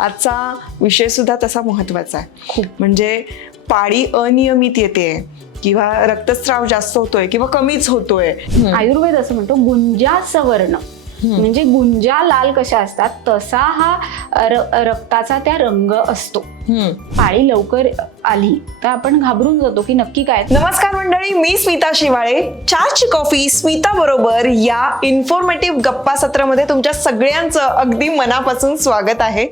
आजचा विषय सुद्धा तसा महत्त्वाचा आहे. खूप. म्हणजे पाळी अनियमित येते किंवा रक्तस्राव जास्त होतोय किंवा कमीच होतोय. आयुर्वेद असं म्हणतो गुंजा सवर्ण. म्हणजे गुंजा लाल कशा असतात तसा हा र- रक्ताचा त्या रंग असतो. पाळी लवकर आली तर आपण घाबरून जातो की नक्की काय. नमस्कार मंडळी मी स्मिता शिवाळे. चहाची कॉफी स्मिता बरोबर या इन्फॉर्मेटिव्ह गप्पा सत्रामध्ये तुमच्या सगळ्यांचं अगदी मनापासून स्वागत आहे.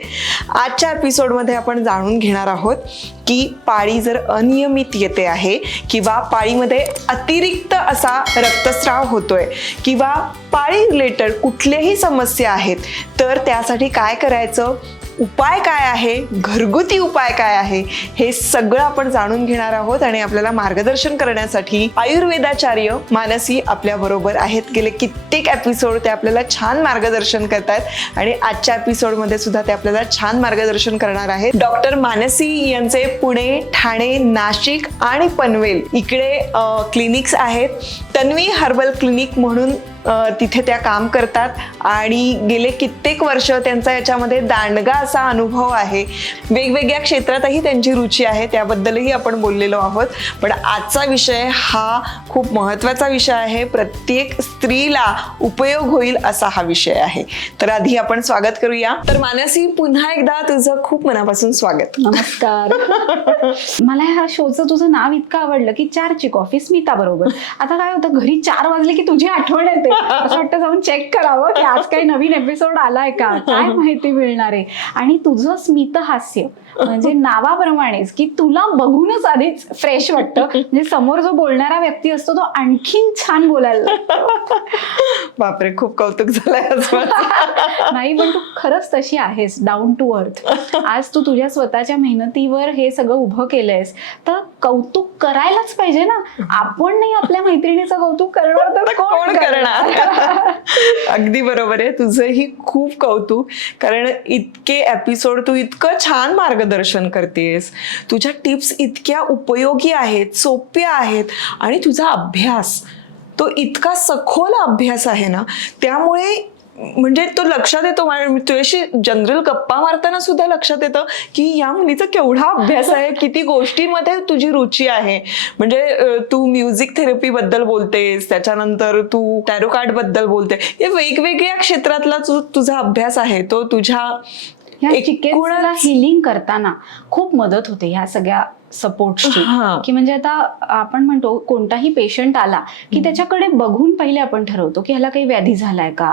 आजच्या एपिसोडमध्ये आपण जाणून घेणार आहोत की पाळी जर अनियमित येते आहे किंवा पाळीमध्ये अतिरिक्त असा रक्तस्राव होतोय किंवा पाळी रिलेटेड कुठल्याही समस्या आहेत तर त्यासाठी काय करायचं? उपाय काय आहे? घरगुती उपाय काय आहे? हे सगळं आपण जाणून घेणार आहोत आणि आपल्याला मार्गदर्शन करण्यासाठी आयुर्वेदाचार्य मानसी आपल्या बरोबर आहेत. गेले कित्येक एपिसोड ते आपल्याला छान मार्गदर्शन करतात आणि आजच्या एपिसोडमध्ये सुद्धा ते आपल्याला छान मार्गदर्शन करणार आहेत. डॉक्टर मानसी यांचे पुणे ठाणे नाशिक आणि पनवेल इकडे क्लिनिक्स आहेत. तन्वी हर्बल क्लिनिक म्हणून तिथे त्या काम करतात. आणि गेले कित्येक वर्ष त्यांचा याच्यामध्ये दांडगा असा अनुभव आहे. वेगवेगळ्या क्षेत्रातही त्यांची रुची आहे त्याबद्दलही आपण बोललेलो आहोत. पण आजचा विषय हा खूप महत्त्वाचा विषय आहे. प्रत्येक स्त्रीला उपयोग होईल असा हा विषय आहे. तर आधी आपण स्वागत करूया. तर मानसी पुन्हा एकदा तुझं खूप मनापासून स्वागत. नमस्कार. मला ह्या शोचं तुझं नाव इतकं आवडलं की चारची कॉफी स्मिता बरोबर. आता काय होतं घरी चार वाजले की तुझी आठवण येते. असं वाटतं जाऊन चेक करावं की आज काही नवीन एपिसोड आलाय का काय माहिती मिळणार आहे आणि तुझं स्मित हास्य म्हणजे नावाप्रमाणेच की तुला बघूनच आधीच फ्रेश वाटतं म्हणजे समोर जो बोलणारा व्यक्ती असतो तो आणखीन छान बोलायला. बापरे खूप कौतुक झालंय. नाही पण तू खरंच तशी आहेस डाऊन टू अर्थ आज तू तुझ्या स्वतःच्या मेहनतीवर हे सगळं उभं केलंयस तर कौतुक करायलाच पाहिजे ना. आपण नाही आपल्या मैत्रिणीचं कौतुक करणार तर कोण करणार? अगदी बरोबर आहे. तुझंही खूप कौतुक. कारण इतके एपिसोड तू इतकं छान मार्गदर्शन करतेस. तुझ्या टिप्स इतक्या उपयोगी आहेत सोप्या आहेत आणि तुझा अभ्यास तो इतका सखोल अभ्यास आहे ना त्यामुळे म्हणजे तो लक्षात येतो तुझ्याशी जनरल गप्पा मारताना सुद्धा लक्षात येतं की या मुलीचा केवढा अभ्यास आहे किती गोष्टींमध्ये तुझी रुची आहे. म्हणजे तू म्युझिक थेरपी बद्दल बोलतेस त्याच्यानंतर तू टॅरो कार्डबद्दल बोलते हे वेगवेगळ्या क्षेत्रातला जो तुझा अभ्यास आहे तो तुझ्या हिलिंग करताना खूप मदत होते ह्या सगळ्या सपोर्टची. की म्हणजे आता आपण म्हणतो कोणताही पेशंट आला की त्याच्याकडे बघून पहिले आपण ठरवतो की ह्याला काही व्याधी झालाय का.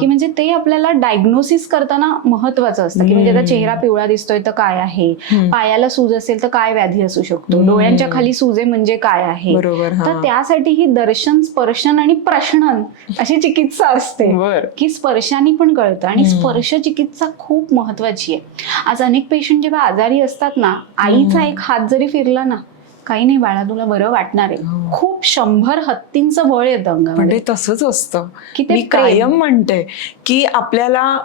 की म्हणजे ते आपल्याला डायग्नोसिस करताना महत्वाचं असतं की म्हणजे आता चेहरा पिवळा दिसतोय तर काय आहे. पायाला सूज असेल तर काय व्याधी असू शकतो. डोळ्यांच्या खाली सूजे म्हणजे काय आहे. तर त्यासाठी ही दर्शन स्पर्शन आणि प्रश्नन अशी चिकित्सा असते की स्पर्शाने पण कळतं आणि. स्पर्श चिकित्सा खूप महत्वाची आहे आज अनेक पेशंट जेव्हा आजारी असतात ना आईचा एक हात जरी फिरला ना काही नाही बाळा तुला बरं वाटणार आहे हो. खूप शंभर हत्तींचं बळ येतं ते तसंच असतं की ते. कायम म्हणते की आपल्याला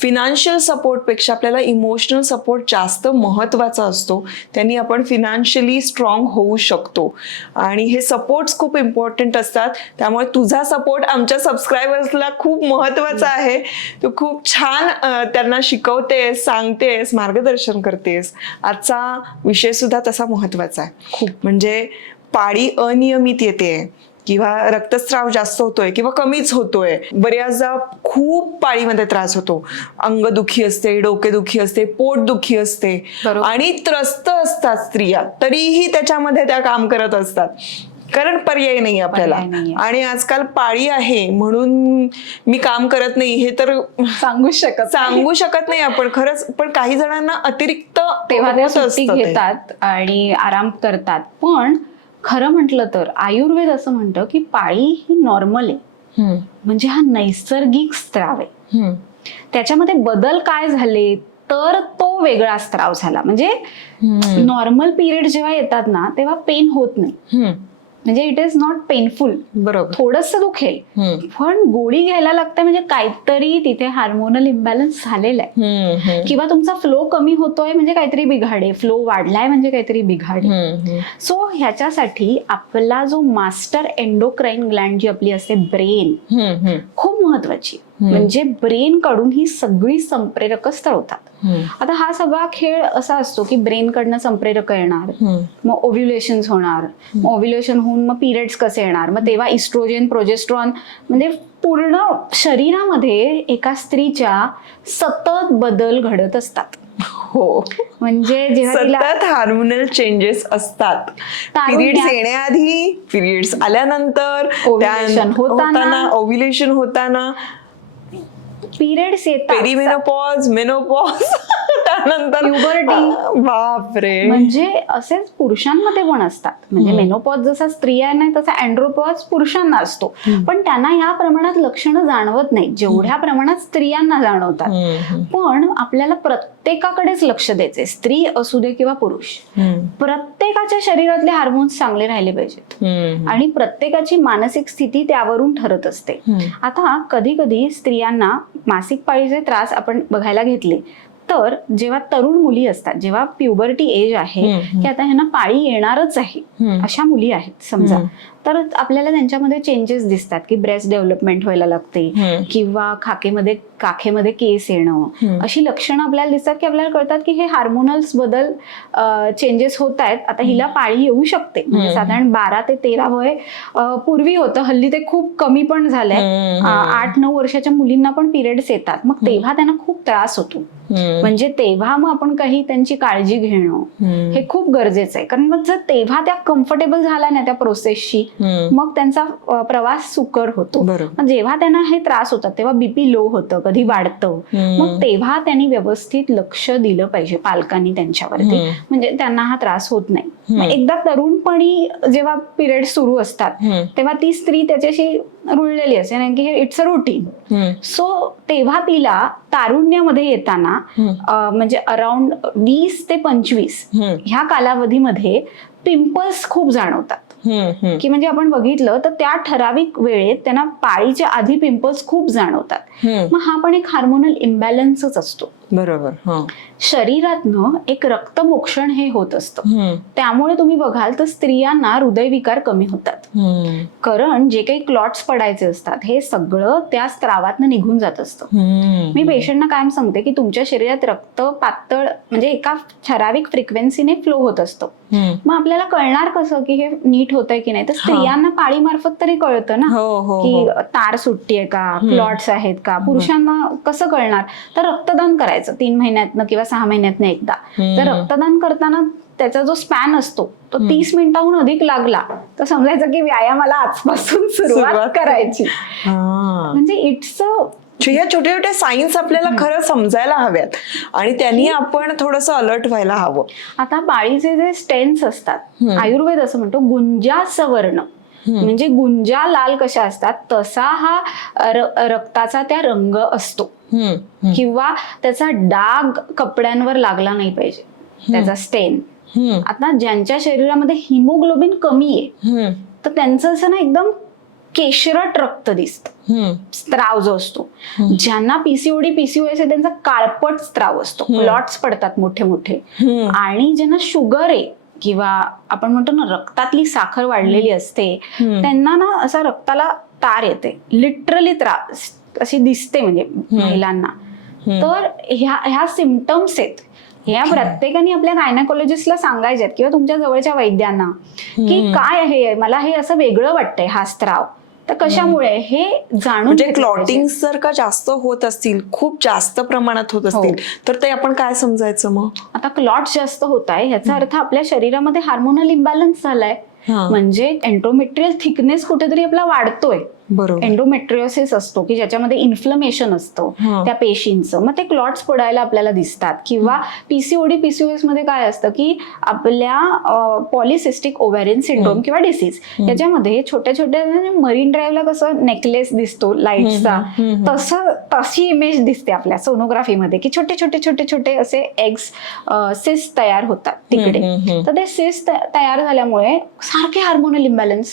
फिनान्शियल सपोर्टपेक्षा आपल्याला इमोशनल सपोर्ट जास्त महत्त्वाचा असतो. त्यांनी आपण फिनान्शियली स्ट्रॉंग होऊ शकतो. आणि हे सपोर्ट्स खूप इम्पॉर्टंट असतात. त्यामुळे तुझा सपोर्ट आमच्या सबस्क्रायबर्सला खूप महत्त्वाचा आहे. तू खूप छान त्यांना शिकवतेस सांगतेस मार्गदर्शन करतेस. आजचा विषय सुद्धा तसा महत्त्वाचा आहे. खूप. म्हणजे पाळी अनियमित येते. किंवा रक्तस्राव जास्त होतोय किंवा कमीच होतोय बऱ्याचदा खूप पाळीमध्ये त्रास होतो अंगदुखी असते डोकेदुखी असते पोटदुखी असते बरोबर. आणि त्रस्त असतात स्त्रिया तरीही त्याच्यामध्ये त्या काम करत असतात कारण पर्याय नाही आपल्याला. आणि आजकाल पाळी आहे म्हणून मी काम करत नाही हे तर सांगू शकत. सांगू शकत नाही आपण खरंच पण काही जणांना अतिरिक्त तेव्हा असतं. घेतात आणि आराम करतात पण खरं म्हटलं तर आयुर्वेद असं म्हणतं की पाळी ही नॉर्मल आहे. म्हणजे हा नैसर्गिक स्त्राव आहे. त्याच्यामध्ये बदल काय झाले तर तो वेगळा स्त्राव झाला. म्हणजे नॉर्मल पिरियड जेव्हा येतात ना तेव्हा पेन होत नाही. म्हणजे इट इज नॉट पेनफुल बरोबर. थोडस दुखेल. पण गोळी घ्यायला लागते म्हणजे काहीतरी तिथे हार्मोनल इम्बॅलन्स झालेला आहे. किंवा तुमचा फ्लो कमी होतोय म्हणजे काहीतरी बिघाडे. फ्लो वाढलाय म्हणजे काहीतरी बिघाडे. सो ह्याच्यासाठी आपला जो मास्टर एंडोक्राईन ग्लँड जी आपली असते ब्रेन. खूप महत्वाची. म्हणजे ब्रेन कडून ही सगळी संप्रेरक स्थळ होतात. आता हा सगळा खेळ असा असतो की ब्रेन कडनं संप्रेरक येणार. मग ओव्ह्युलेशन होणार. मग ओव्ह्युलेशन होऊन मग पिरियड्स कसे येणार? मग तेव्हा इस्ट्रोजेन प्रोजेस्ट्रॉन म्हणजे पूर्ण शरीरामध्ये एका स्त्रीच्या सतत बदल घडत असतात. हो. म्हणजे जेव्हा हार्मोनल चेंजेस असतात. पिरियड्स येण्याआधी पिरियड्स आल्यानंतर होताना. ओव्ह्युलेशन होताना. पिरियड्स येतात. पेरीमेनोपॉज मेनोपॉज त्यानंतर. बापरे. म्हणजे असेच पुरुषांमध्ये पण असतात. म्हणजे मेनोपॉज जसा स्त्रिया नाही तसा अँड्रोपॉज पुरुषांना असतो. पण त्यांना ह्या प्रमाणात लक्षणं जाणवत नाही जेवढ्या प्रमाणात स्त्रियांना जाणवतात. पण आपल्याला प्रत्येकाकडेच लक्ष द्यायचे स्त्री असू दे किंवा पुरुष. प्रत्येकाच्या शरीरातले हार्मोन्स चांगले राहिले पाहिजेत. आणि प्रत्येकाची मानसिक स्थिती त्यावरून ठरत असते. आता कधी कधी स्त्रियांना मासिक पाळीचे त्रास आपण बघायला घेतले. तर जेव्हा तरुण मुली असतात जेव्हा प्युबर्टी एज आहे. की आता ह्यांना पाळी येणारच आहे. अशा मुली आहेत समजा. तर आपल्याला त्यांच्यामध्ये चेंजेस दिसतात की ब्रेस्ट डेव्हलपमेंट व्हायला लागते. किंवा खाकेमध्ये काखेमध्ये केस येणं. अशी लक्षणं आपल्याला दिसतात की आपल्याला कळतात की हे हार्मोनल्स बदल चेंजेस होत आहेत आता हिला पाळी येऊ शकते म्हणजे. साधारण बारा ते तेरा वय पूर्वी होतं हल्ली ते खूप कमी पण झालंय आठ नऊ वर्षाच्या मुलींना पण पिरियड्स येतात मग तेव्हा त्यांना खूप त्रास होतो. म्हणजे तेव्हा मग आपण काही त्यांची काळजी घेणं. हे खूप गरजेचं आहे कारण मग जर तेव्हा त्या कम्फर्टेबल झाल्या ना त्या प्रोसेसशी. मग त्यांचा प्रवास सुकर होतो जेव्हा त्यांना हे त्रास होतात तेव्हा बीपी लो होतं कधी वाढतं. मग तेव्हा त्यांनी व्यवस्थित लक्ष दिलं पाहिजे पालकांनी त्यांच्यावरती. म्हणजे त्यांना हा त्रास होत नाही एकदा तरुणपणी जेव्हा पिरियड सुरू असतात. तेव्हा ती स्त्री त्याच्याशी रुळलेली असते ना की इट्स अ रुटीन. सो तेव्हा तिला तारुण्यामध्ये येताना म्हणजे अराउंड वीस ते पंचवीस. ह्या कालावधीमध्ये पिंपल्स खूप जाणवतात. की म्हणजे आपण बघितलं तर त्या ठराविक वेळेत त्यांना पाळीच्या आधी पिंपल्स खूप जाणवतात. मग हा पण एक हार्मोनल इम्बॅलन्सच असतो. बरोबर. हा. शरीरातनं एक रक्तमोक्षण हे होत असतं. त्यामुळे तुम्ही बघाल तर स्त्रियांना हृदयविकार कमी होतात. कारण जे काही क्लॉट्स पडायचे असतात हे सगळं त्या स्त्रावातनं निघून जात असतं. मी पेशंटना कायम सांगते की तुमच्या शरीरात रक्त पातळ म्हणजे एका ठराविक फ्रिक्वेन्सीने फ्लो होत असतं. मग आपल्याला कळणार कसं की हे नीट होतंय की नाही? तर स्त्रियांना पाळीमार्फत तरी कळतं ना? हो हो की. तार सुट्टीये का? क्लॉट्स आहेत का? पुरुषांना कसं कळणार? तर रक्तदान करायचं. तीन महिन्यातनं किंवा सहा महिन्यातनं एकदा. तर रक्तदान करताना त्याचा जो स्पॅन असतो तो तीस मिनिटाहून अधिक लागला. तर समजायचं की व्यायामाला आजपासून सुरुवात करायची. म्हणजे इट्स छे- या छोट्या छोट्या सायन्स आपल्याला खरं समजायला हव्यात. आणि त्यांनी आपण थोडस अलर्ट व्हायला हवं. आता पाळीचे जे स्टेन्स असतात आयुर्वेद असं म्हणतो गुंजा सवर्ण म्हणजे गुंजा लाल कशा असतात तसा हा रक्ताचा त्या रंग असतो. किंवा त्याचा डाग कपड्यांवर लागला नाही पाहिजे. त्याचा स्टेन. आता ज्यांच्या शरीरामध्ये हिमोग्लोबिन कमी आहे. तर त्यांचं असं ना एकदम केशरट रक्त दिसतं. स्त्राव जो असतो. ज्यांना पीसीओडी पीसीओएस आहे त्यांचा काळपट स्त्राव असतो. क्लॉट्स पडतात मोठे मोठे. आणि ज्यांना शुगर आहे किंवा आपण म्हणतो ना रक्तातली साखर वाढलेली असते त्यांना ना असा रक्ताला तार येते. लिटरली त्रास. अशी दिसते म्हणजे महिलांना. तर ह्या ह्या सिमटम्स आहेत. ह्या प्रत्येकाने आपल्या गायनाकोलॉजिस्टला सांगायचे आहेत किंवा तुमच्या जवळच्या वैद्यांना की काय आहे मला हे असं वेगळं वाटतंय हा स्त्राव. तर कशामुळे? हे जाणून म्हणजे. क्लॉटिंग जर का जास्त होत असतील खूप जास्त प्रमाणात होत असतील तर ते आपण काय समजायचं मग? आता क्लॉट जास्त होत आहे ह्याचा अर्थ आपल्या शरीरामध्ये हार्मोनल इम्बॅलन्स झालाय. हा. म्हणजे एन्ट्रोमेट्रियल थिकनेस कुठेतरी आपला वाढतोय. बरोबर. एन्डोमेट्रियोसिस असतो की ज्याच्यामध्ये इन्फ्लमेशन असतं. त्या पेशींचं. मग ते क्लॉट्स पडायला आपल्याला दिसतात. किंवा पीसीओडी पीसीओएसमध्ये काय असतं की आपल्या पॉलिसिस्टिक ओव्हॅरियन सिंड्रोम किंवा डिसीज याच्यामध्ये छोट्या छोट्या मरीन ड्राईव्हला कसं नेकलेस दिसतो लाईटचा तसं तशी इमेज दिसते आपल्या सोनोग्राफीमध्ये की छोटे छोटे छोटे छोटे असे एग्स सिस तयार होतात तिकडे. तर ते सिस तयार झाल्यामुळे सारखे हार्मोनल इम्बॅलन्स.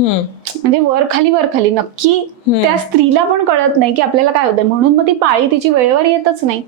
म्हणजे वर खाली वर खाली. नक्की त्या स्त्रीला पण कळत नाही की आपल्याला काय होतंय. म्हणून मग ती पाळी तिची वेळेवर येतच नाही.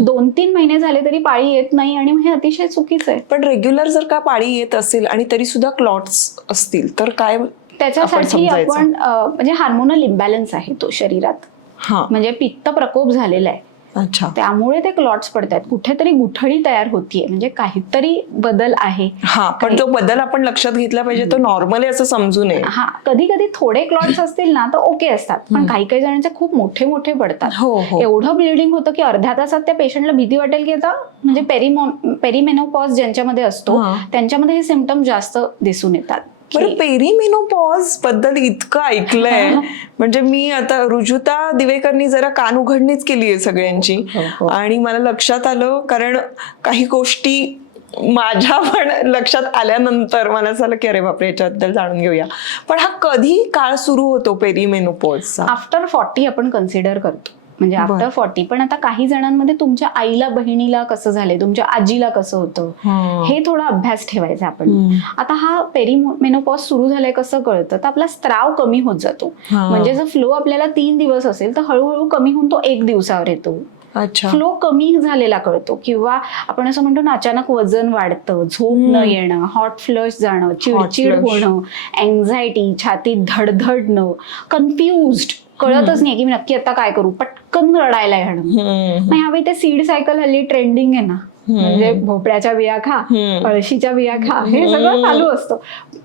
दोन तीन महिने झाले तरी पाळी येत नाही आणि हे अतिशय चुकीचं आहे. पण रेग्युलर जर का पाळी येत असेल आणि तरी सुद्धा क्लॉट्स असतील तर काय त्याच्यासाठी. आपण म्हणजे हार्मोनल इम्बॅलन्स आहे तो शरीरात. हा. म्हणजे पित्त प्रकोप झालेला आहे. अच्छा. त्यामुळे ते क्लॉट्स पडतात कुठेतरी गुठळी तयार होतीये. म्हणजे काहीतरी बदल आहे. हा पण तो बदल आपण लक्षात घेतला पाहिजे. तो नॉर्मली असं समजू नये. हा कधी कधी थोडे क्लॉट्स असतील ना तर ओके असतात. पण काही काही जणांचे खूप मोठे मोठे पडतात. हो हो. एवढं ब्लिडिंग होतं की अर्ध्या तासात त्या पेशंटला भीती वाटेल की आता म्हणजे पेरिमो पेरिमेनोपॉज ज्यांच्यामध्ये असतो. त्यांच्यामध्ये हे सिमटम जास्त दिसून येतात. बरं पेरिमेनोपॉजबद्दल इतकं ऐकलंय. म्हणजे मी आता रुजुता दिवेकरनी जरा कान उघडणीच केली आहे सगळ्यांची. हो, हो. आणि मला लक्षात आलं कारण काही गोष्टी माझ्या पण लक्षात आल्यानंतर मला असं आलं की अरे बापरे याच्याबद्दल जाणून घेऊया. पण हा कधी काळ सुरू होतो पेरिमेनोपॉजचा आफ्टर फॉर्टी आपण कन्सिडर करतो. म्हणजे. आफ्टर फॉर्टी पण आता काही जणांमध्ये तुमच्या आईला बहिणीला कसं झालंय तुमच्या आजीला कसं होतं हा. हे थोडा अभ्यास ठेवायचा आपण. आता हा पेरिमेनोपॉज सुरू झालाय कसं कळतं तर आपला स्त्राव कमी होत जातो. म्हणजे जर फ्लो आपल्याला तीन दिवस असेल तर हळूहळू कमी होऊन तो एक दिवसावर येतो अच्छा फ्लो कमी झालेला कळतो किंवा आपण असं म्हणतो ना अचानक वजन वाढतं झोप न. येणं हॉट फ्लश जाणं चिडचिड. होणं अँझायटी छातीत धडधडणं कन्फ्युज्ड कळतच नाही की मी नक्की आता काय करू. पटकन रडायला. मग ह्यावेळी ते सीड सायकल हल्ली ट्रेंडिंग आहे ना. म्हणजे भोपळ्याच्या बिया खा. अळशीच्या बिया खा हे सगळं चालू असतं.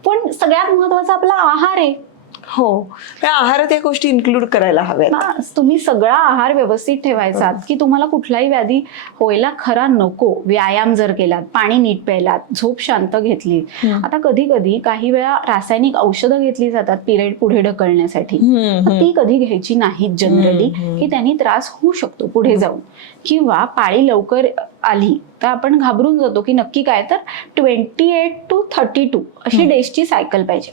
पण सगळ्यात महत्त्वाचा आपला आहार आहे. हो. त्या आहारात या गोष्टी इन्क्लूड करायला हव्यात. ना तुम्ही सगळा आहार व्यवस्थित ठेवायचा की तुम्हाला कुठलाही व्याधी व्हायला खरा नको. व्यायाम जर केलात पाणी नीट प्यायलात झोप शांत घेतली. आता कधी कधी काही वेळा रासायनिक औषधं घेतली जातात पिरियड पुढे ढकलण्यासाठी. ती कधी घ्यायची नाहीत जनरली. की त्यांनी त्रास होऊ शकतो पुढे जाऊन. किंवा पाळी लवकर आली तर आपण घाबरून जातो की नक्की काय? तर twenty eight to thirty two अशी डेजची सायकल पाहिजे.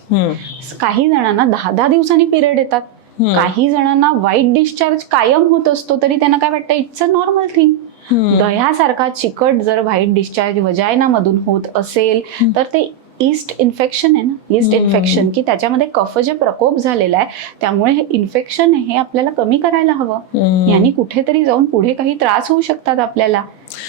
काही जणांना दहा दहा दिवसांनी पिरियड येतात. काही जणांना वाईट डिस्चार्ज कायम होत असतो तरी त्यांना काय वाटतं? It's a normal thing. दह्यासारखा चिकट जर व्हाईट डिस्चार्ज वजायना मधून होत असेल तर ते ईस्ट इन्फेक्शन आहे ना? ईस्ट. इन्फेक्शन की त्याच्यामध्ये कफ जे प्रकोप झालेला आहे त्यामुळे हे इन्फेक्शन हे आपल्याला कमी करायला हवं. यांनी कुठेतरी जाऊन पुढे काही त्रास होऊ शकतात आपल्याला.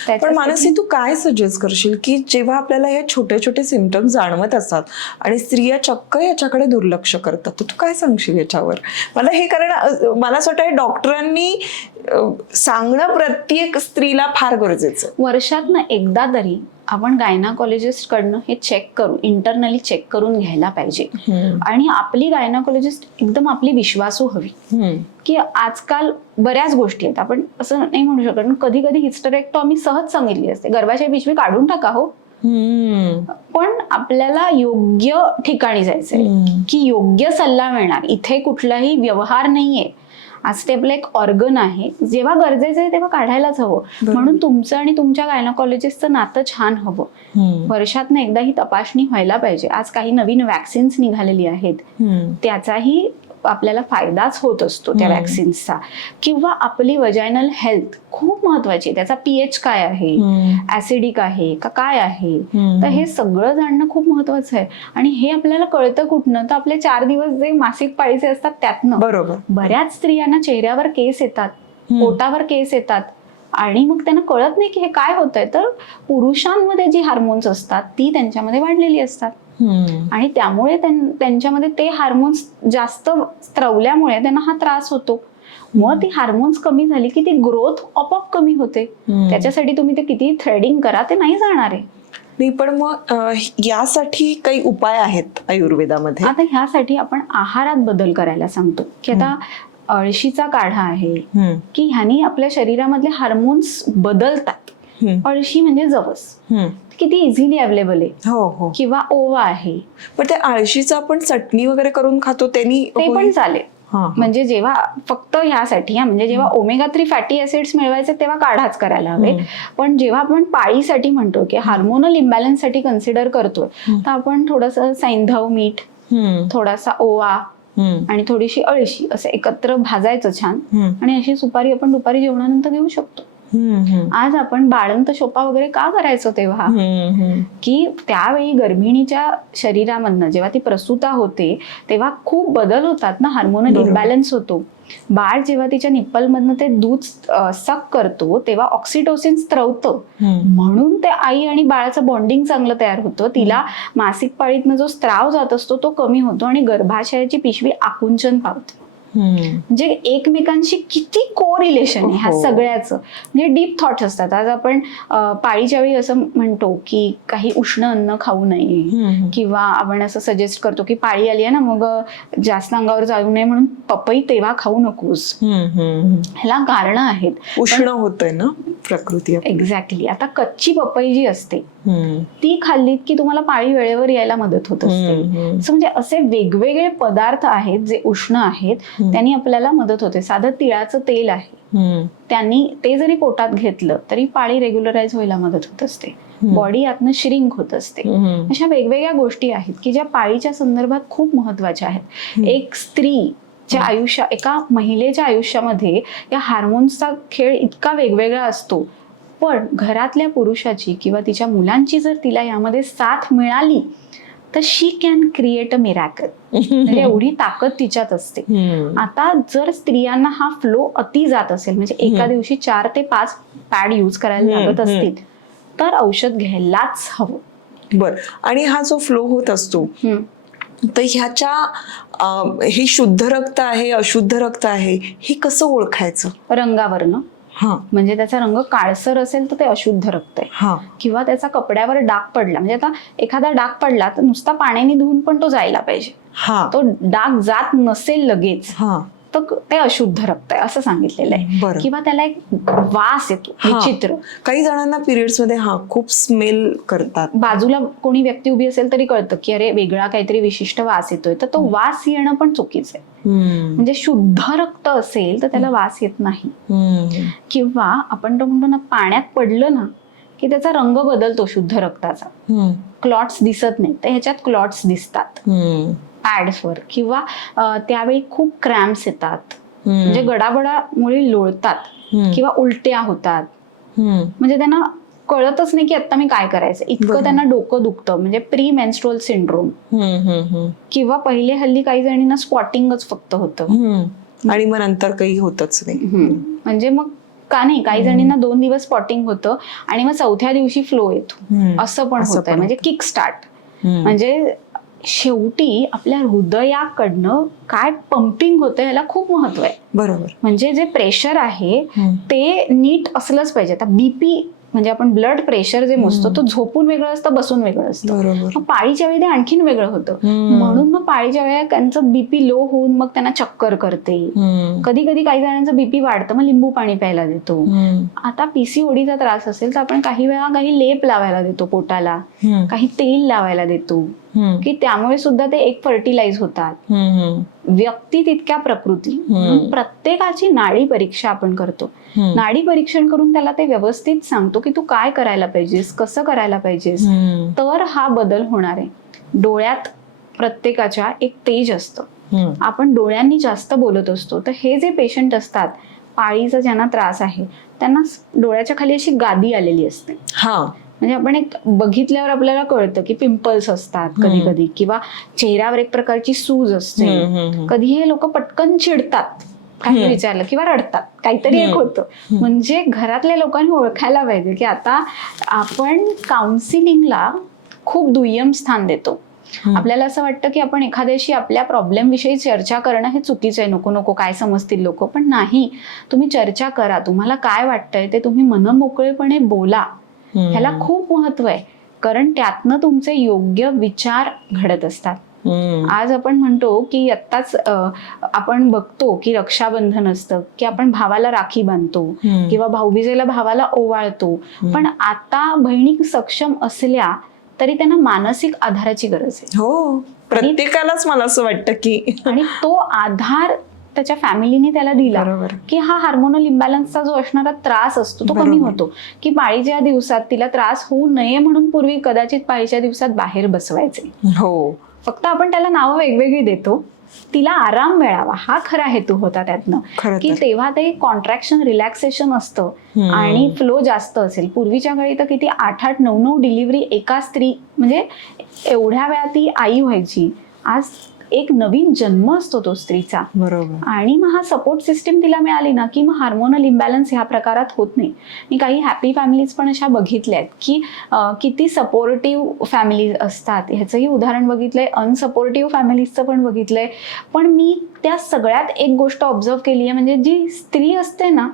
पण मानसी तू काय सजेस्ट करशील की जेव्हा आपल्याला हे छोटे छोटे सिमटम्स जाणवत असतात आणि स्त्रिया चक्क याच्याकडे दुर्लक्ष करतात तर तू काय सांगशील याच्यावर? मला हे कारण मला असं वाटतं डॉक्टरांनी सांगणं प्रत्येक स्त्रीला फार गरजेचं आहे. वर्षातनं एकदा तरी आपण गायनाकॉलॉजिस्ट कडनं हे चेक करून इंटरनली चेक करून घ्यायला पाहिजे. आणि आपली गायनाकॉलॉजिस्ट एकदम आपली विश्वासू हवी. की आजकाल बऱ्याच गोष्टी आहेत आपण असं नाही म्हणू शकत कधी कधी हिस्टरेक्टॉमी सहज सांगितली असते गर्भाशय पिशवी काढून टाका हो. पण आपल्याला योग्य ठिकाणी जायचंय. की योग्य सल्ला मिळणार इथे कुठलाही व्यवहार नाहीये आज आपलं एक ऑर्गन आहे जेव्हा गरजेचं आहे तेव्हा काढायलाच हवं. म्हणून तुमचं आणि तुमच्या गायनाकॉलॉजिस्टचं नातं छान हवं. वर्षातनं एकदा ही तपासणी व्हायला पाहिजे आज काही नवीन वॅक्सिन्स निघालेली आहेत. त्याचाही आपल्याला फायदाच होत असतो त्या. वॅक्सिन्सचा किंवा आपली वजायनल हेल्थ खूप महत्वाची आहे. त्याचा पीएच काय आहे. ऍसिडिक आहे का काय आहे. तर हे सगळं जाणणं खूप महत्वाचं आहे. आणि हे आपल्याला कळतं कुठनं? तर आपले चार दिवस जे मासिक पाळीचे असतात त्यातनं. बरोबर. बऱ्याच स्त्रियांना चेहऱ्यावर केस येतात. पोटावर केस येतात. आणि मग त्यांना कळत नाही की हे काय होतंय. तर पुरुषांमध्ये जी हार्मोन्स असतात ती त्यांच्यामध्ये वाढलेली असतात. आणि त्यामुळे त्यां- त्यांच्यामध्ये ते हार्मोन्स जास्त स्त्रवल्यामुळे त्यांना हा त्रास होतो. मग ती हार्मोन्स कमी झाली की ती ग्रोथ आपोआप कमी होते. त्याच्यासाठी तुम्ही ते किती थ्रेडिंग करा ते नाही जाणार आहे. नाही पण मग यासाठी काही उपाय आहेत आयुर्वेदामध्ये? आता ह्यासाठी आपण आहारात बदल करायला सांगतो. की आता अळशीचा काढा आहे. की ह्यानी आपल्या शरीरामधले हार्मोन्स बदलतात. अळशी म्हणजे जवस. किती इझिली अवेलेबल आहे हो हो किंवा ओवा आहे पण त्या आळशीचं आपण चटणी वगैरे करून खातो त्यांनी ते पण? चालेल. म्हणजे जेव्हा फक्त ह्यासाठी म्हणजे जेव्हा ओमेगा थ्री फॅटी ऍसिड्स मिळवायचे तेव्हा काढाच करायला हवे. पण जेव्हा आपण पाळीसाठी म्हणतो की हार्मोनल इम्बॅलन्ससाठी कन्सिडर करतोय. तर आपण थोडस सैंधव मीठ. थोडासा ओवा. आणि थोडीशी अळशी असं एकत्र भाजायचं छान. आणि अशी सुपारी आपण दुपारी जेवणानंतर घेऊ शकतो. आज आपण बाळंत शोपा वगैरे का करायचो तेव्हा. की त्यावेळी गर्भिणीच्या शरीरामधनं जेव्हा ती प्रसूता होते तेव्हा खूप बदल होतात ना हार्मोनल. इम्बॅलन्स होतो बाळ जेव्हा तिच्या निप्पलमधनं ते दूध सक करतो तेव्हा ऑक्सिटोसिन स्त्रवतं. म्हणून ते आई आणि बाळाचं बॉन्डिंग चांगलं तयार होतं तिला मासिक पाळीतनं जो स्त्राव जात असतो तो कमी होतो आणि गर्भाशयाची पिशवी आकुंचन पावते म्हणजे एकमेकांशी किती को रिलेशन आहे ह्या हो. सगळ्याचं. म्हणजे डीप थॉट्स असतात. आज आपण पाळीच्या वेळी असं म्हणतो की काही उष्ण अन्न खाऊ नये. किंवा आपण असं सजेस्ट करतो की पाळी आली आहे ना मग जास्त अंगावर जाऊ नये म्हणून पपई तेव्हा खाऊ नकोस. ह्याला कारणं आहेत. उष्ण होतंय ना प्रकृती. एक्झॅक्टली आता कच्ची पपई जी असते. ती खाल्लीत की तुम्हाला पाळी वेळेवर यायला मदत होत असते. म्हणजे असे वेगवेगळे पदार्थ आहेत जे उष्ण आहेत. त्यांनी आपल्याला मदत होते. साधं तिळाचं तेल आहे. त्यांनी ते जरी पोटात घेतलं तरी पाळी रेग्युलराईज व्हायला मदत होत असते. बॉडी आतनं श्रिंक होत असते. अशा वेगवेगळ्या गोष्टी आहेत की ज्या पाळीच्या संदर्भात खूप महत्त्वाच्या आहेत. एक स्त्री च्या आयुष्या एका महिलेच्या आयुष्यामध्ये या हार्मोन्सचा खेळ इतका वेगवेगळा असतो. पण घरातल्या पुरुषाची किंवा तिच्या मुलांची जर तिला यामध्ये साथ मिळाली तर she can create a miracle म्हणजे एवढी ताकद तिच्यात असते. आता जर स्त्रियांना हा फ्लो अति जात असेल म्हणजे एका. दिवशी चार ते पाच पॅड यूज करायला लागत. असतील तर औषध घ्यायलाच हवं बर आणि हा जो फ्लो होत असतो. तर ह्याच्या हे शुद्ध रक्त आहे अशुद्ध रक्त आहे हे कसं ओळखायचं रंगावरनं म्हणजे त्याचा रंग काळसर असेल तर ते अशुद्ध रक्त आहे. हा. किंवा त्याचा कपड्यावर डाग पडला म्हणजे आता एखादा डाग पडला तर नुसता पाण्याने धुवून पण तो जायला पाहिजे. हा. तो डाग जात नसेल लगेच. तर ते अशुद्ध रक्त आहे असं सांगितलेलं आहे. किंवा त्याला एक वास येतो हा. विचित्र. काही जणांना पिरियड्समध्ये हा खूप स्मेल करतात. बाजूला कोणी व्यक्ती उभी असेल तरी कळतं की अरे वेगळा काहीतरी विशिष्ट वास येतोय. तर तो वास येणं पण चुकीचं आहे. म्हणजे शुद्ध रक्त असेल तर त्याला वास येत नाही. किंवा आपण तो म्हणतो ना पाण्यात पडलं ना की त्याचा रंग बदलतो शुद्ध रक्ताचा. क्लॉट्स दिसत नाही तर ह्याच्यात क्लॉट्स दिसतात. पॅड्सवर किंवा त्यावेळी खूप क्रॅम्प्स येतात. म्हणजे गडाबडामुळे लोळतात. किंवा उलट्या होतात. म्हणजे त्यांना कळतच नाही की आता मी काय करायचं इतकं. त्यांना डोकं दुखतं म्हणजे प्री मेन्स्ट्रोल सिंड्रोम. किंवा पहिले हल्ली काही जणींना स्पॉटिंगच फक्त होतं. आणि मग नंतर काही होतच नाही म्हणजे मग का नाही काही जणींना दोन दिवस स्पॉटिंग होतं आणि मग चौथ्या दिवशी फ्लो येतो. असं पण होत म्हणजे. Kick start. म्हणजे शेवटी आपल्या हृदयाकडनं काय पंपिंग होतं ह्याला खूप महत्त्व आहे. बरोबर. म्हणजे जे प्रेशर आहे. ते नीट असलंच पाहिजे. आता बीपी म्हणजे आपण ब्लड प्रेशर जे मोजतो तो झोपून वेगळं असतं बसून वेगळं असतं पाळीच्या वेळी ते आणखीन वेगळं होतं. म्हणून मग पाळीच्या वेळेला त्यांचं बीपी लो होऊन मग त्यांना चक्कर करते. कधी कधी काही जणांचं बीपी वाढतं मग लिंबू पाणी प्यायला देतो. आता पीसीओडीचा त्रास असेल तर आपण काही वेळा काही लेप लावायला देतो पोटाला. काही तेल लावायला देतो. की त्यामुळे सुद्धा ते एक फर्टिलाइज होतात. व्यक्ती तितक्या प्रकृती प्रत्येकाची नाडी परीक्षा आपण करतो. नाडी परीक्षण करून त्याला ते व्यवस्थित सांगतो की तू काय करायला पाहिजेस कसं करायला पाहिजेस. तर हा बदल होणार आहे. डोळ्यात प्रत्येकाच्या एक तेज असतं. आपण डोळ्यांनी जास्त बोलत असतो. तर हे जे पेशंट असतात पाळीचा ज्यांना त्रास आहे त्यांना डोळ्याच्या खाली अशी गादी आलेली असते. हा. म्हणजे आपण एक बघितल्यावर आपल्याला कळतं की पिंपल्स असतात कधी कधी किंवा चेहऱ्यावर एक प्रकारची सूज असते. कधी हे लोक पटकन चिडतात. काही विचारलं किंवा रडतात. काहीतरी एक होतं. म्हणजे घरातल्या लोकांनी ओळखायला पाहिजे की आता आपण काउन्सिलिंगला खूप दुय्यम स्थान देतो. आपल्याला असं वाटतं की आपण एखाद्याशी आपल्या प्रॉब्लेम विषयी चर्चा करणं हे चुकीचं आहे. नको नको काय समजतील लोक? पण नाही. तुम्ही चर्चा करा. तुम्हाला काय वाटतंय ते तुम्ही मनमोकळेपणे बोला. ह्याला खूप महत्त्व आहे. कारण त्यातनं तुमचे योग्य विचार घडत असतात. आज आपण म्हणतो की आत्ताच आपण बघतो की रक्षाबंधन असतं की आपण भावाला राखी बांधतो. किंवा भाऊबीजेला भावाला ओवाळतो. पण आता बहिणी सक्षम असल्या तरी त्यांना मानसिक आधाराची गरज आहे. हो. प्रत्येकालाच मला असं वाटतं की आणि तो आधार त्याच्या फॅमिलीने त्याला दिला की हा हार्मोनल इम्बॅलन्सचा जो असणारा त्रास असतो तो कमी. होतो. की पाळीच्या दिवसात तिला त्रास होऊ नये म्हणून पूर्वी कदाचित पाळीच्या दिवसात बाहेर बसवायचे. हो. फक्त आपण त्याला नावं वेगवेगळी देतो. तिला आराम मिळावा. हा खरा हेतू होता त्यातनं. की. तेव्हा ते कॉन्ट्रॅक्शन रिलॅक्सेशन असतं. आणि फ्लो जास्त असेल. पूर्वीच्या काळी तर किती आठ आठ नऊ नऊ डिलिव्हरी एका स्त्री म्हणजे एवढ्या वेळा ती आई व्हायची. आज एक नवीन जन्म असतो तो स्त्रीचा. बरोबर. आणि मग हा सपोर्ट सिस्टीम तिला मिळाली ना की मग हार्मोनल इम्बॅलन्स ह्या प्रकारात होत नाही. मी काही हॅपी फॅमिलीज पण अशा बघितल्या आहेत की किती सपोर्टिव्ह फॅमिली असतात. ह्याचंही उदाहरण बघितलंय अनसपोर्टिव्ह फॅमिलीजचं पण बघितलंय. पण मी त्या सगळ्यात एक गोष्ट ऑब्झर्व केली आहे म्हणजे जी स्त्री असते ना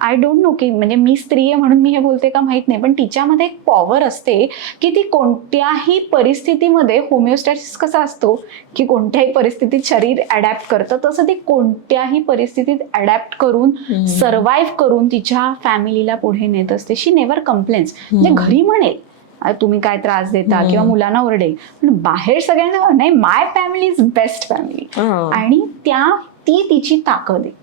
आय डोंट नो की म्हणजे मी स्त्री आहे म्हणून मी हे बोलते का माहीत नाही पण तिच्यामध्ये एक पॉवर असते की ती कोणत्याही परिस्थितीमध्ये होमिओस्टॅटिस कसा असतो की कोणत्याही परिस्थितीत शरीर अडॅप्ट करतं तसं ती कोणत्याही परिस्थितीत अडॅप्ट करून सर्वाईव्ह करून तिच्या फॅमिलीला पुढे नेत असते. शी नेवर कंप्लेन्स म्हणजे घरी म्हणेल "अरे, तुम्ही काय त्रास देता किंवा मुलांना ओरडेल. पण बाहेर सगळ्यांना नाही my family is best family. आणि त्या ती तिची ताकद आहे.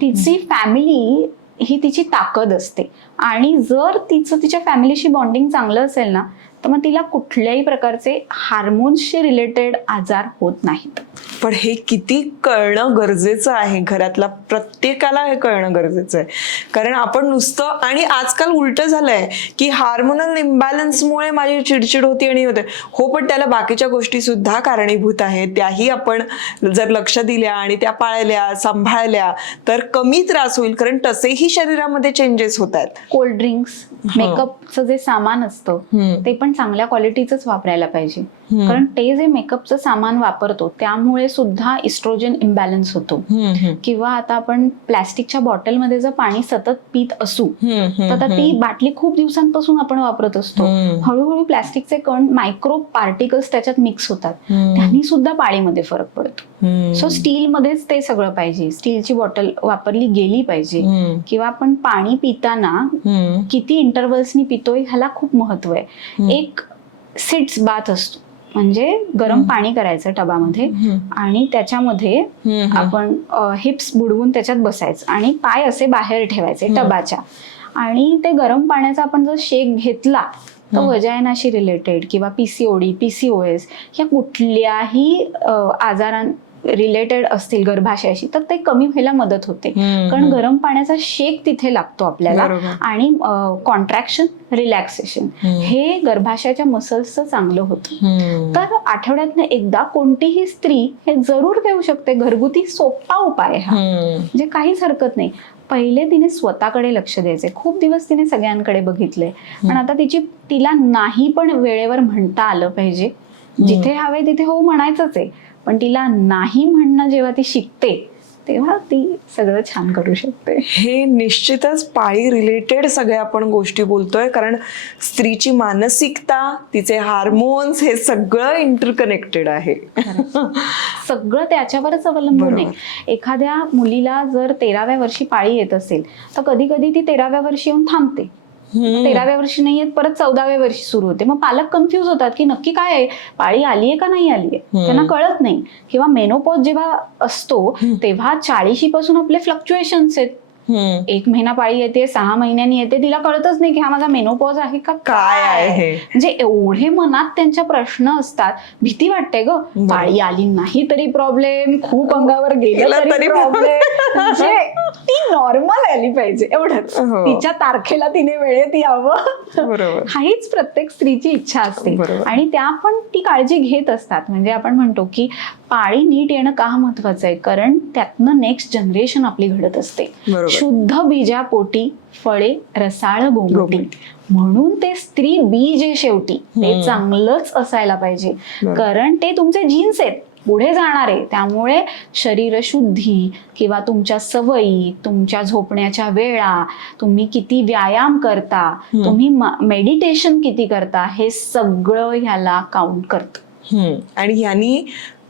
तिची फॅमिली ही तिची ताकद असते. आणि जर तिचं तिच्या फॅमिलीशी बॉन्डिंग चांगलं असेल ना तर मग तिला कुठल्याही प्रकारचे हार्मोन्सशी रिलेटेड आजार होत नाहीत. पण हे किती कळणं गरजेचं आहे घरातला प्रत्येकाला हे कळणं गरजेचं आहे. कारण आपण नुसतं आणि आजकाल उलट झालंय की हार्मोनल इम्बॅलन्समुळे माझी चिडचिड होती आणि होते. हो पण त्याला बाकीच्या गोष्टी सुद्धा कारणीभूत आहेत. त्याही आपण जर लक्ष दिल्या आणि त्या पाळल्या सांभाळल्या तर कमी त्रास होईल. कारण तसेही शरीरामध्ये चेंजेस होत आहेत. कोल्ड ड्रिंक्स मेकअपचं जे सामान असतं. ते पण चांगल्या क्वालिटीच वापरायला पाहिजे. कारण ते जे मेकअपचं सामान वापरतो त्यामुळे सुद्धा इस्ट्रोजन इम्बॅलन्स होतो. किंवा आता आपण प्लॅस्टिकच्या बॉटलमध्ये जर पाणी सतत पित असू तर आता ती बाटली खूप दिवसांपासून आपण वापरत असतो. हळूहळू प्लॅस्टिकचे कण मायक्रो पार्टिकल्स त्याच्यात मिक्स होतात. त्यांनी सुद्धा पाळीमध्ये फरक पडतो. सो स्टीलमध्येच ते सगळं पाहिजे. स्टीलची बॉटल वापरली गेली पाहिजे. किंवा आपण पाणी पिताना किती इंटरव्हल्सनी पितोय ह्याला खूप महत्त्व आहे. एक सिट्स बाथ असतो. म्हणजे गरम पाणी करायचं टबामध्ये आणि त्याच्यामध्ये आपण हिप्स बुडवून त्याच्यात बसायचं आणि पाय असे बाहेर ठेवायचे टबाच्या. आणि ते गरम पाण्याचा आपण जर शेक घेतला तर वजायनाशी रिलेटेड किंवा पीसीओडी पीसीओएस या कुठल्याही आजारां रिलेटेड असतील गर्भाशयाशी तर ते कमी व्हायला मदत होते. कारण गरम पाण्याचा शेक तिथे लागतो आपल्याला. आणि कॉन्ट्रॅक्शन रिलॅक्सेशन हे गर्भाशयाच्या मसल्सचं चांगलं होतं. तर आठवड्यातनं एकदा कोणतीही स्त्री हे जरूर घेऊ शकते. घरगुती सोपा उपाय हा. म्हणजे काहीच हरकत नाही. पहिले तिने स्वतःकडे लक्ष द्यायचे. खूप दिवस तिने सगळ्यांकडे बघितले. पण आता तिची तिला नाही पण वेळेवर म्हणता आलं पाहिजे. जिथे हवे तिथे हो म्हणायचंच आहे. पण तिला नाही म्हणणं जेव्हा ती शिकते तेव्हा ती सगळं छान करू शकते. हे निश्चितच पाळी रिलेटेड सगळ्या आपण गोष्टी बोलतोय कारण स्त्रीची मानसिकता तिचे हार्मोन्स हे सगळं इंटरकनेक्टेड आहे. सगळं त्याच्यावरच अवलंबून आहे. एखाद्या मुलीला जर तेराव्या वर्षी पाळी येत असेल तर कधी कधी ती तेराव्या वर्षी येऊन थांबते. तेराव्या वर्षी नाही येत परत चौदाव्या वर्षी सुरू होते. मग पालक कन्फ्युज होतात की नक्की काय आहे? पाळी आली आहे का नाही आली आहे त्यांना कळत नाही. किंवा मेनोपॉज जेव्हा असतो तेव्हा चाळीशी पासून आपले फ्लक्च्युएशन्स आहेत. एक महिना पाळी येते सहा महिन्यांनी येते. तिला कळतच नाही की हा माझा मेनोपॉज आहे का काय आहे. हे? म्हणजे एवढे मनात त्यांच्या प्रश्न असतात. भीती वाटते ग. पाळी आली नाही तरी प्रॉब्लेम खूप अंगावर गेलं तरी प्रॉब्लेम म्हणजे ती नॉर्मल आली पाहिजे. एवढंच. हो. तिच्या तारखेला तिने वेळेत यावं. बरोबर. हाच प्रत्येक स्त्रीची इच्छा असते. आणि त्या पण ती काळजी घेत असतात. म्हणजे आपण म्हणतो की पाळी नीट येणं का महत्वाचं आहे कारण त्यातनं नेक्स्ट जनरेशन आपली घडत असते. शुद्ध बीजापोटी फळे रसाळ गोमटी. म्हणून ते स्त्री बीज आहे शेवटी ते. चांगलंच असायला पाहिजे. कारण ते तुमचे जीन्स आहेत पुढे जाणार आहे त्यामुळे शरीर शुद्धी किंवा तुमच्या सवयी तुमच्या झोपण्याच्या वेळा तुम्ही किती व्यायाम करता तुम्ही मेडिटेशन किती करता हे सगळं ह्याला काउंट करतं. आणि ह्यांनी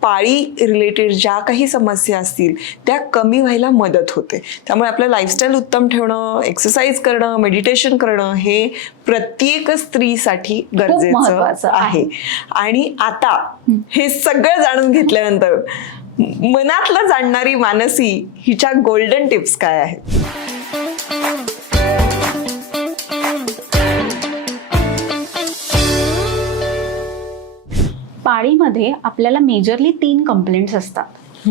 पाळी रिलेटेड ज्या काही समस्या असतील त्या कमी व्हायला मदत होते. त्यामुळे आपलं लाईफस्टाईल उत्तम ठेवणं एक्सरसाइज करणं मेडिटेशन करणं हे प्रत्येक स्त्रीसाठी गरजेचं. आहे. आणि आता हे सगळं जाणून घेतल्यानंतर मनातलं जाणणारी मानसी हिच्या गोल्डन टिप्स काय आहेत? पाळीमध्ये आपल्याला मेजरली तीन कंप्लेंट्स असतात.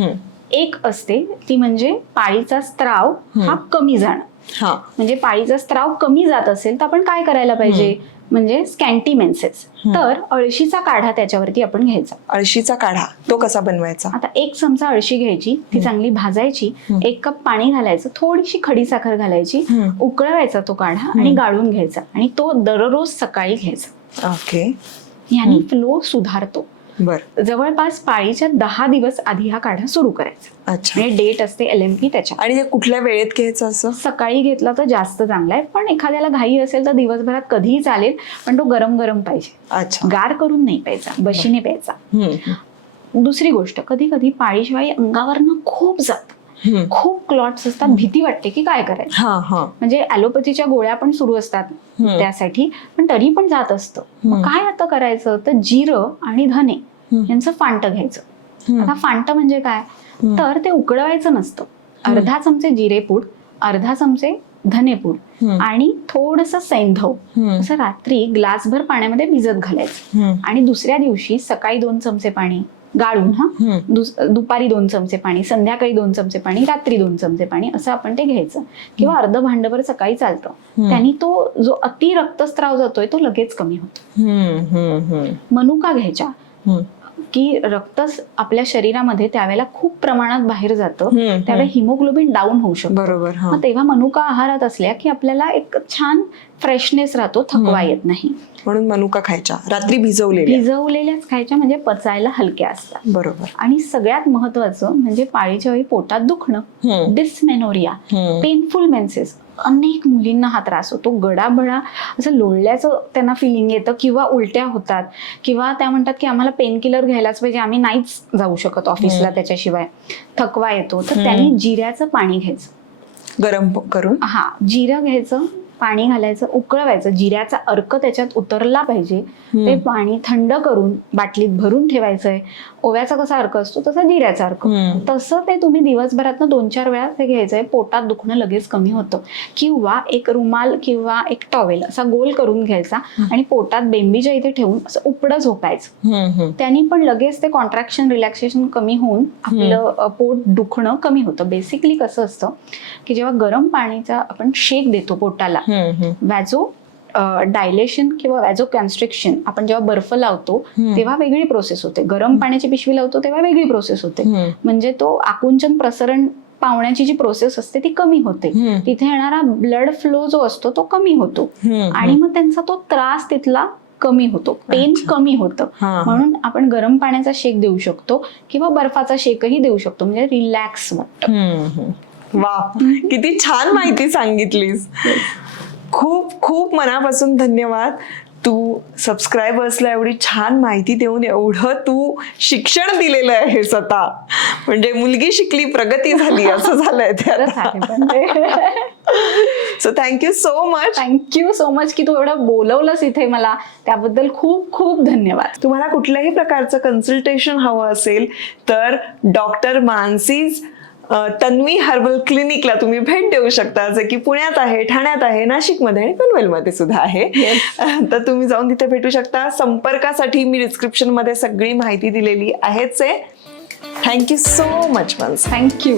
एक असते ती म्हणजे पाळीचा स्त्राव हा कमी जाणं. हा. म्हणजे पाळीचा स्त्राव कमी जात असेल तर आपण काय करायला पाहिजे? म्हणजे स्कॅन्टी मेन्सेस तर अळशीचा काढा त्याच्यावरती आपण घ्यायचा. अळशीचा काढा. तो कसा बनवायचा? आता एक चमचा अळशी घ्यायची ती चांगली भाजायची एक कप पाणी घालायचं थोडीशी खडी साखर घालायची. उकळवायचा तो काढा आणि गाळून घ्यायचा आणि तो दररोज सकाळी घ्यायचा. ओके. याने फ्लो सुधारतो. बर. जवळपास पाळीच्या दहा दिवस आधी हा काढा सुरू करायचा. अच्छा. म्हणजे डेट असते एल एम पी त्याच्या आणि हे कुठल्या वेळेत घ्यायचं असं? सकाळी घेतला तर जास्त चांगला आहे पण एखाद्याला घाई असेल तर दिवसभरात कधीही चालेल पण तो गरम गरम पाहिजे. अच्छा. गार करून नाही प्यायचा बशीने प्यायचा. दुसरी गोष्ट कधी कधी पाळीशिवाय अंगावरनं खूप जात. खूप क्लॉट्स असतात भीती वाटते की काय करायचं हा हा म्हणजे ॲलोपॅथीच्या गोळ्या पण सुरू असतात. त्यासाठी पण तरी पण जात असतं मग. काय आता करायचं तर जिरं आणि धने. यांचं फांट घ्यायचं. आता फांट म्हणजे काय. तर ते उकळवायचं नसतं अर्धा चमचे जिरेपूड अर्धा चमचे धनेपूड. आणि थोडस सैंधव. असं रात्री ग्लासभर पाण्यामध्ये भिजत घालायचं. आणि दुसऱ्या दिवशी सकाळी दोन चमचे पाणी गाळून हा? दुपारी दोन चमचे पाणी संध्याकाळी दोन चमचे पाणी रात्री दोन चमचे पाणी असं आपण ते घ्यायचं. किंवा अर्ध भांडभर सकाळी चालतं. त्यांनी तो जो अति रक्तस्राव जातोय तो लगेच कमी होतो. मनुका घ्यायच्या. की रक्त स- आपल्या शरीरामध्ये त्यावेळेला खूप प्रमाणात बाहेर जातं. त्यावेळेला हिमोग्लोबिन डाऊन होऊ शकतो. बरोबर हा. मग तेव्हा मनुका आहारात असल्या की आपल्याला एक छान फ्रेशनेस राहतो थकवा येत नाही. म्हणून मनुका खायच्या. रात्री भिजवलेल्या. भिजवलेल्याच खायच्या म्हणजे पचायला हलक्या असतात. बरोबर. आणि सगळ्यात महत्वाचं म्हणजे पाळीच्या वेळी पोटात दुखणं. डिसमेनोरिया. पेनफुल मेन्सेस अनेक मुलींना हा त्रास होतो. गडाबडा असं लोळल्याचं त्यांना फिलिंग येतं किंवा उलट्या होतात किंवा त्या म्हणतात की आम्हाला पेन किलर घ्यायलाच पाहिजे आम्ही नाहीच जाऊ शकत ऑफिसला त्याच्याशिवाय. थकवा येतो. तर त्यांनी जिऱ्याचं पाणी घ्यायचं. गरम करून? हा जिरं घ्यायचं पाणी घालायचं उकळवायचं. जिऱ्याचा अर्क त्याच्यात उतरला पाहिजे. ते पाणी थंड करून बाटलीत भरून ठेवायचंय. ओव्याचा कसा अर्क असतो तसा जिऱ्याचा अर्क. तसं ते तुम्ही दिवसभरातनं दोन चार वेळा ते घ्यायचंय पोटात दुखणं लगेच कमी होतं किंवा एक रुमाल किंवा एक टॉवेल असा गोल करून घ्यायचा आणि पोटात बेंबीच्या इथे ठेवून असं उपडं झोपायचं. त्यांनी पण लगेच ते कॉन्ट्रॅक्शन रिलॅक्सेशन कमी होऊन आपलं पोट दुखणं कमी होतं बेसिकली कसं असतं की जेव्हा गरम पाणीचा आपण शेक देतो पोटाला हम्म. डायलेशन किंवा वॅझो कन्स्ट्रिक्शन आपण जेव्हा बर्फ लावतो. तेव्हा वेगळी प्रोसेस होते गरम पाण्याची पिशवी लावतो तेव्हा वेगळी प्रोसेस होते. म्हणजे तो आकुंचन प्रसरण पावण्याची जी प्रोसेस असते ती कमी होते. तिथे येणारा ब्लड फ्लो जो असतो तो कमी होतो. आणि मग त्यांचा तो त्रास तिथला कमी होतो पेन कमी होतं. म्हणून आपण गरम पाण्याचा शेक देऊ शकतो किंवा बर्फाचा शेकही देऊ शकतो म्हणजे रिलॅक्स वाटतं. वा किती छान माहिती सांगितलीस खूप खूप मनापासून धन्यवाद. तू सबस्क्रायबर्सला एवढी छान माहिती देऊन एवढं तू शिक्षण दिलेलं आहे स्वतः. म्हणजे मुलगी शिकली प्रगती झाली असं झालंय so thank you so much thank you so much की तू एवढं बोलवलंस इथे मला. त्याबद्दल खूप खूप धन्यवाद. तुम्हाला कुठल्याही प्रकारचं कन्सल्टेशन हवं असेल तर डॉक्टर मानसीज तन्वी हर्बल क्लिनिकला तुम्ही भेट देऊ शकता जे की पुण्यात आहे ठाण्यात आहे नाशिकमध्ये आणि पनवेलमध्ये सुद्धा आहे. तर तुम्ही जाऊन तिथे भेटू शकता. संपर्कासाठी मी डिस्क्रिप्शनमध्ये सगळी माहिती दिलेली आहेच आहे. Thank you so much Mansa thank you